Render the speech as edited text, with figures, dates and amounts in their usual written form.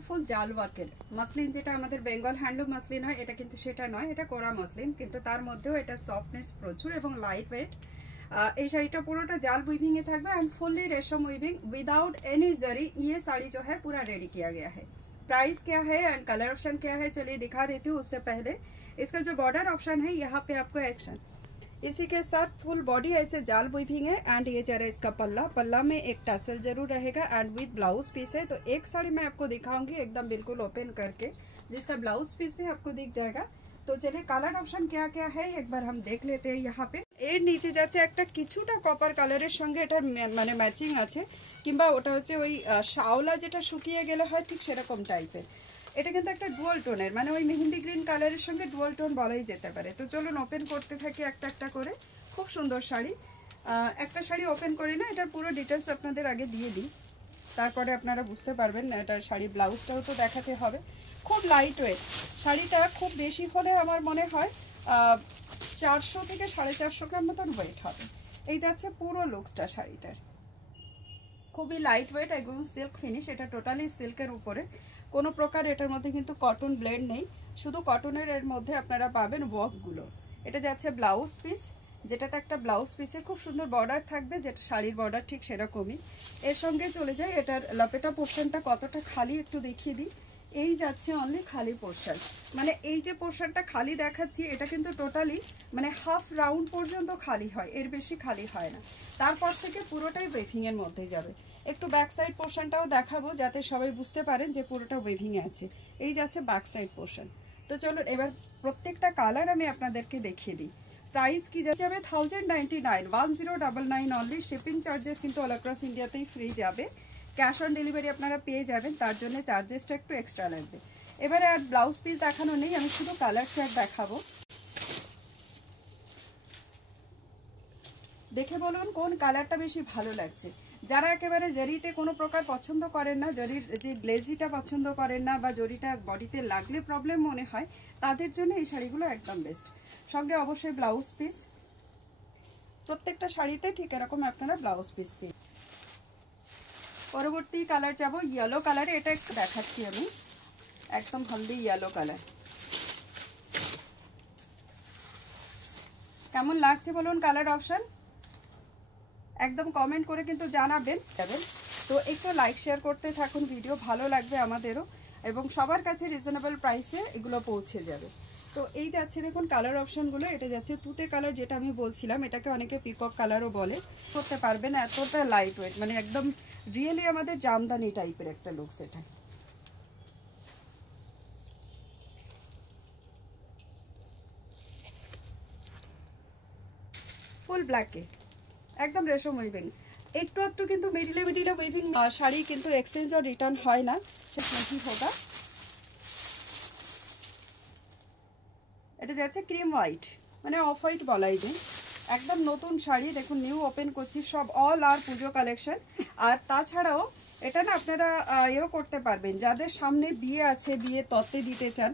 Beautiful জাল ওয়ার্কের muslin, যেটা আমাদের বেঙ্গল হ্যান্ডলুম মাসলিন হয়, এটা কিন্তু সেটা নয়, এটা কোরা মাসলিন, কিন্তু তার মধ্যেও এটা সফটনেস প্রচুর এবং লাইট ওয়েট। এই শাড়ीটা পুরোটা जाल वीविंग में থাকবে एंड फुल्ली रेशम वीविंग विदाउट एनी जरी। ये साड़ी जो है पूरा रेडी किया गया है। प्राइस क्या है एंड कलर ऑप्शन क्या है चलिए दिखा देती हूँ। उससे पहले इसका जो बॉर्डर ऑप्शन है यहाँ पे आपको ऐसा, इसी के साथ फुल बॉडी ऐसे जाल वीविंग है एंड ये जरा इसका पल्ला में एक टसल जरूर रहेगा एंड विद ब्लाउज पीस है। तो एक साड़ी मैं आपको दिखाऊंगी एकदम बिल्कुल ओपन करके, जिसका ब्लाउज पीस भी आपको दिख जाएगा। तो चलिए कलर ऑप्शन क्या क्या है एक बार हम देख लेते हैं। यहाँ पे এর নিচে যাচ্ছে একটা কিছুটা কপার কালারের সঙ্গে এটা মানে ম্যাচিং আছে, কিংবা ওটা হচ্ছে ওই শাওলা যেটা শুকিয়ে গেলে হয় ঠিক সেরকম টাইপের। এটা কিন্তু একটা ডুয়াল টোনের, মানে ওই মেহেন্দি গ্রিন কালারের সঙ্গে ডুয়াল টোন বলাই যেতে পারে। তো চলুন ওপেন করতে থাকি একটা একটা করে। খুব সুন্দর শাড়ি, একটা শাড়ি ওপেন করি না, এটার পুরো ডিটেলস আপনাদের আগে দিয়ে দিই, তারপরে আপনারা বুঝতে পারবেন না। এটার শাড়ির ব্লাউজটাও তো দেখাতে হবে। খুব লাইট ওয়েট শাড়িটা, খুব বেশি হলে আমার মনে হয় 400 থেকে 450 গ্রাম মতন ওয়েট হবে। এই যাচ্ছে পুরো লুকসটা শাড়িটার, খুবই লাইট ওয়েট এবং সিল্ক ফিনিশ। এটা টোটালি সিল্কের উপরে, কোনো প্রকার এটার মধ্যে কিন্তু কটন ব্লেন্ড নেই, শুধু কটনের এর মধ্যে আপনারা পাবেন ওয়ার্কগুলো। এটা যাচ্ছে ব্লাউজ পিস, যেটাতে একটা ব্লাউজ পিসের খুব সুন্দর বর্ডার থাকবে, যেটা শাড়ির বর্ডার ঠিক সেরকমই। এর সঙ্গে চলে যায় এটার লপেটা পোর্শনটা কতটা খালি একটু দেখিয়ে দিই। এই যাচ্ছে অনলি খালি পোর্শন, মানে এই যে পোর্শনটা খালি দেখাচ্ছি এটা কিন্তু টোটালি মানে হাফ রাউন্ড পর্যন্ত খালি হয়, এর বেশি খালি হয় না। তারপর থেকে পুরোটাই ওয়েভিং এর মধ্যে যাবে। একটু ব্যাক সাইড পোর্শনটাও দেখাবো যাতে সবাই বুঝতে পারেন যে পুরোটা ওয়েভিং এ আছে। এই যাচ্ছে ব্যাক সাইড পোর্শন। তো চলুন এবার প্রত্যেকটা কালার আমি আপনাদেরকে দেখিয়ে দিই। প্রাইস কি যাবে 1099, 1099 অনলি। শিপিং চার্জেস কিন্তু অল অ্যাক্রস ইন্ডিয়াতেই ফ্রি যাবে। ক্যাশ অন ডেলিভারি আপনারা পেয়ে যাবেন, তার জন্য চার্জেসটা একটু এক্সট্রা লাগবে। এবারে আর ব্লাউজ পিস দেখানো নেই, আমি শুধু কালার চার্ট দেখাবো। দেখে বলুন কোন কালারটা বেশি ভালো লাগছে। যারা একেবারে জরিতে কোনো প্রকার পছন্দ করেন না, জরির যে গ্লেজিটা পছন্দ করেন না, বা জরিটা বডিতে লাগলে প্রবলেম মনে হয়, তাদের জন্য এই শাড়িগুলো একদম বেস্ট। সঙ্গে অবশ্যই ব্লাউজ পিস, প্রত্যেকটা শাড়িতে ঠিক এরকম আপনারা ব্লাউজ পিস পেয়ে। পরবর্তী কালার যাব ইয়েলো কালারে, এটা একটু দেখাচ্ছি আমি, একদম হলদি ইয়েলো কালার। কেমন লাগছে বলুন কালার অপশন, একদম কমেন্ট করে কিন্তু জানাবেন। তো একটু লাইক শেয়ার করতে থাকুন, ভিডিও ভালো লাগবে আমাদেরও, এবং সবার কাছে রিজনেবল প্রাইসে এগুলো পৌঁছে যাবে। তো এই যাচ্ছে দেখুন কালার অপশনগুলো। এটা যাচ্ছে তুতে কালার, যেটা আমি বলছিলাম, এটাকে অনেকে পিকক কালারও বলে। করতে পারবেন এতটা লাইট ওয়েট, মানে একদম রিয়েলি আমাদের জামদানি টাইপের একটা লুকস এটা। ফুল ব্ল্যাকে একদম রেশম উইভিং, একটু একটু কিন্তু মিডিলে মিডিলে উইভিং। শাড়ি কিন্তু এক্সচেঞ্জ আর রিটার্ন হয় না, সেটা কি হোগা। এটা যাচ্ছে ক্রিম হোয়াইট, মানে অফ হোয়াইট বলাই যায়। একদম নতুন শাড়ি, দেখুন নিউ ওপেন করছি, সব অল আর পুজো কালেকশন। আর তাছাড়াও এটা না আপনারা এও করতে পারবেন, যাদের সামনে বিয়ে আছে, বিয়ে তত্ত্বে দিতে চান,